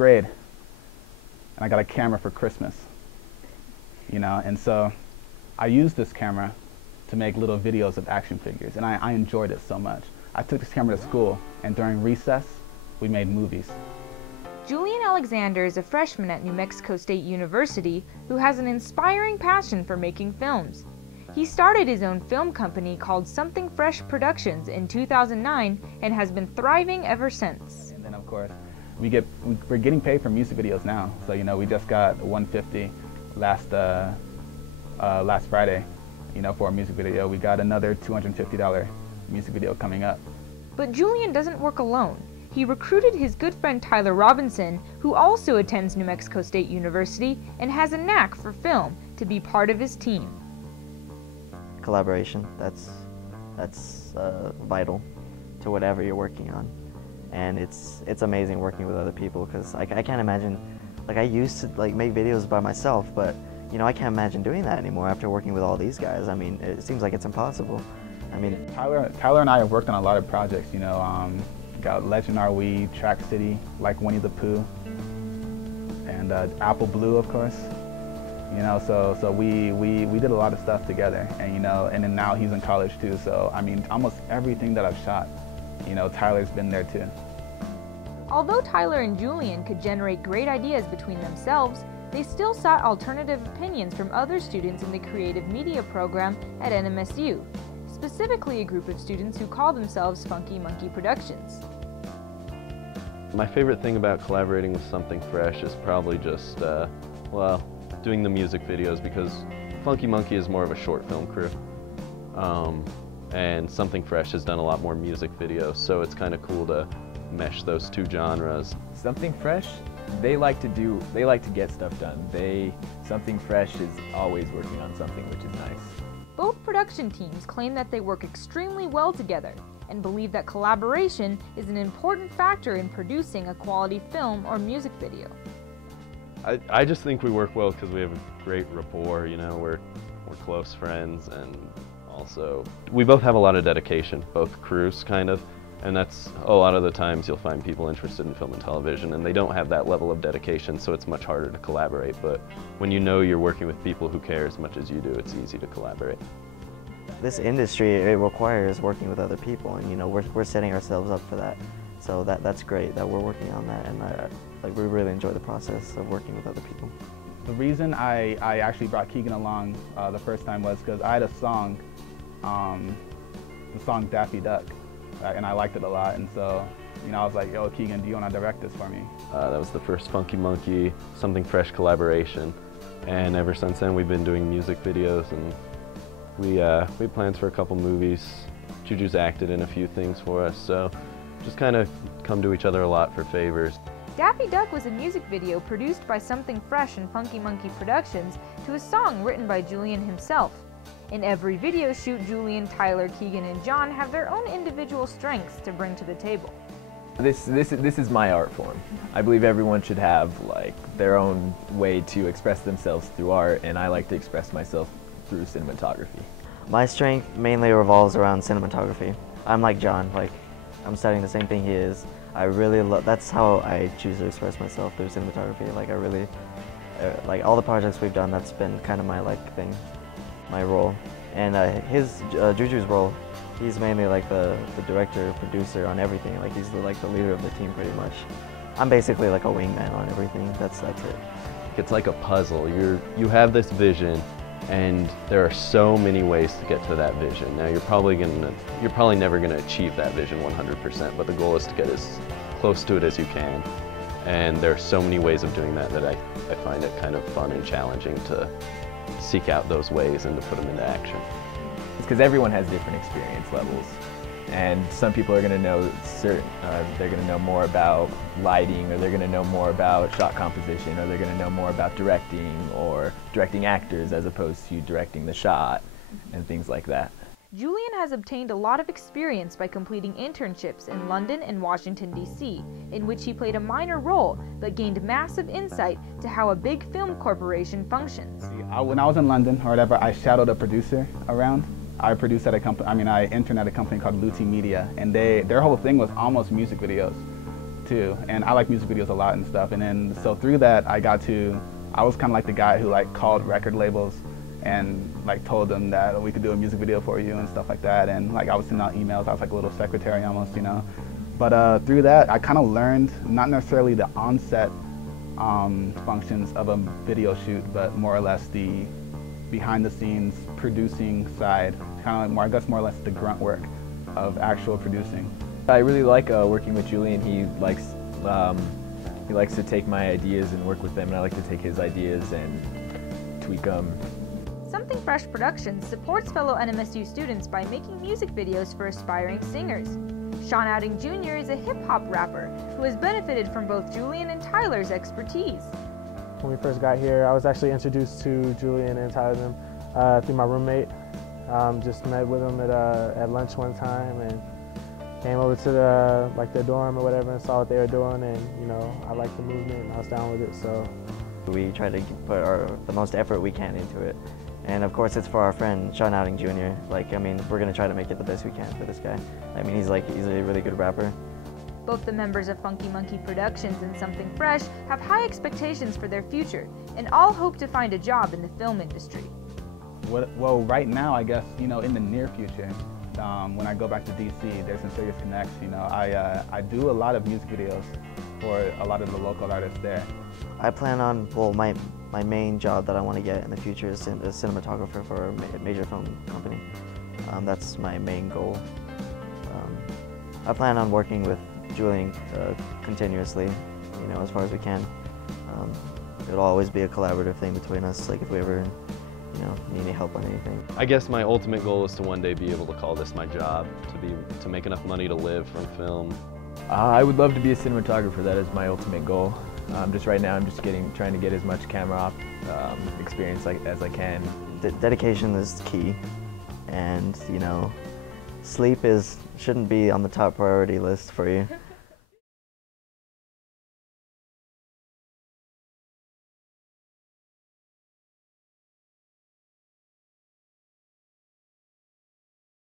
grade, and I got a camera for Christmas, you know, and so I used this camera to make little videos of action figures, and I enjoyed it so much. I took this camera to school, and during recess, we made movies. Julian Alexander is a freshman at New Mexico State University who has an inspiring passion for making films. He started his own film company called Something Fresh Productions in 2009 and has been thriving ever since. And then of course, we're getting paid for music videos now. So you know, we just got $150 last Friday, you know, for a music video. We got another $250 music video coming up. But Julian doesn't work alone. He recruited his good friend Tyler Robinson, who also attends New Mexico State University and has a knack for film, to be part of his team. Collaboration, that's vital to whatever you're working on. And it's amazing working with other people, because I can't imagine, like, I used to like make videos by myself, but you know, I can't imagine doing that anymore after working with all these guys. I mean, it seems like it's impossible. I mean, Tyler and I have worked on a lot of projects, you know, got Legend Are We, Track City, like Winnie the Pooh, and Apple Blue, of course. You know, so we did a lot of stuff together, and you know, and then now he's in college too. So I mean, almost everything that I've shot, you know, Tyler's been there too. Although Tyler and Julian could generate great ideas between themselves, they still sought alternative opinions from other students in the creative media program at NMSU, specifically a group of students who call themselves Funky Munky Productions. My favorite thing about collaborating with Something Fresh is probably just, well, doing the music videos, because Funky Munky is more of a short film crew. And Something Fresh has done a lot more music videos, so it's kind of cool to mesh those two genres. Something Fresh, they like to get stuff done. Something Fresh is always working on something, which is nice. Both production teams claim that they work extremely well together and believe that collaboration is an important factor in producing a quality film or music video. I just think we work well because we have a great rapport, you know, we're close friends, and also we both have a lot of dedication, both crews kind of, and that's a lot of the times you'll find people interested in film and television and they don't have that level of dedication, so it's much harder to collaborate. But when you know you're working with people who care as much as you do, it's easy to collaborate. This industry, it requires working with other people, and you know, we're setting ourselves up for that. So that's great that we're working on that, and like we really enjoy the process of working with other people. The reason I actually brought Keegan along the first time was because I had a song, the song Daffy Duck, and I liked it a lot, and so you know, I was like, yo, Keegan, do you want to direct this for me? That was the first Funky Munky, Something Fresh collaboration, and ever since then we've been doing music videos, and we have plans for a couple movies. Juju's acted in a few things for us, so just kind of come to each other a lot for favors. Daffy Duck was a music video produced by Something Fresh and Funky Munky Productions to a song written by Julian himself. In every video shoot, Julian, Tyler, Keegan, and John have their own individual strengths to bring to the table. This is my art form. I believe everyone should have like their own way to express themselves through art, and I like to express myself through cinematography. My strength mainly revolves around cinematography. I'm like John, like I'm studying the same thing he is. I really love, that's how I choose to express myself, through cinematography. Like I really, like all the projects we've done, that's been kind of my thing, my role. And Juju's role, he's mainly like the director, producer on everything. Like he's the leader of the team pretty much. I'm basically like a wingman on everything, that's it. It's like a puzzle. You have this vision, and there are so many ways to get to that vision. Now you're probably never gonna achieve that vision 100%, but the goal is to get as close to it as you can. And there are so many ways of doing that I find it kind of fun and challenging to seek out those ways and to put them into action. It's because everyone has different experience levels, and some people are going to know they're going to know more about lighting, or they're going to know more about shot composition, or they're going to know more about directing, or directing actors as opposed to directing the shot, and things like that. Julian has obtained a lot of experience by completing internships in London and Washington, D.C., in which he played a minor role but gained massive insight to how a big film corporation functions. When I was in London or whatever, I shadowed a producer around. I produced at a company, I interned at a company called Luti Media, and their whole thing was almost music videos too, and I like music videos a lot and stuff. And then so through that, I was kind of like the guy who like called record labels and like told them that we could do a music video for you and stuff like that. And like I was sending out emails. I was like a little secretary almost, you know. But through that, I kind of learned not necessarily the on-set functions of a video shoot, but more or less the behind-the-scenes producing side, kind of like more, I guess more or less the grunt work of actual producing. I really like working with Julian. He likes to take my ideas and work with them, and I like to take his ideas and tweak them. Something Fresh Productions supports fellow NMSU students by making music videos for aspiring singers. Sean Outing Jr. is a hip-hop rapper who has benefited from both Julian and Tyler's expertise. When we first got here, I was actually introduced to Julian and Tyler through my roommate. Just met with them at lunch one time and came over to their dorm or whatever and saw what they were doing, and you know, I liked the movement and I was down with it. So we try to put the most effort we can into it. And of course, it's for our friend Sean Outing Jr. Like, I mean, we're gonna try to make it the best we can for this guy. I mean, he's a really good rapper. Both the members of Funky Munky Productions and Something Fresh have high expectations for their future, and all hope to find a job in the film industry. Well, right now, I guess, you know, in the near future, when I go back to DC, there's some serious connects. You know, I do a lot of music videos for a lot of the local artists there. I plan on, well, my main job that I want to get in the future is a cinematographer for a major film company. That's my main goal. I plan on working with Julian continuously, you know, as far as we can. It'll always be a collaborative thing between us, like if we ever, you know, need any help on anything. I guess my ultimate goal is to one day be able to call this my job, to make enough money to live from film. I would love to be a cinematographer. That is my ultimate goal. Just right now, I'm just trying to get as much camera op experience as I can. Dedication is key, and you know, sleep shouldn't be on the top priority list for you.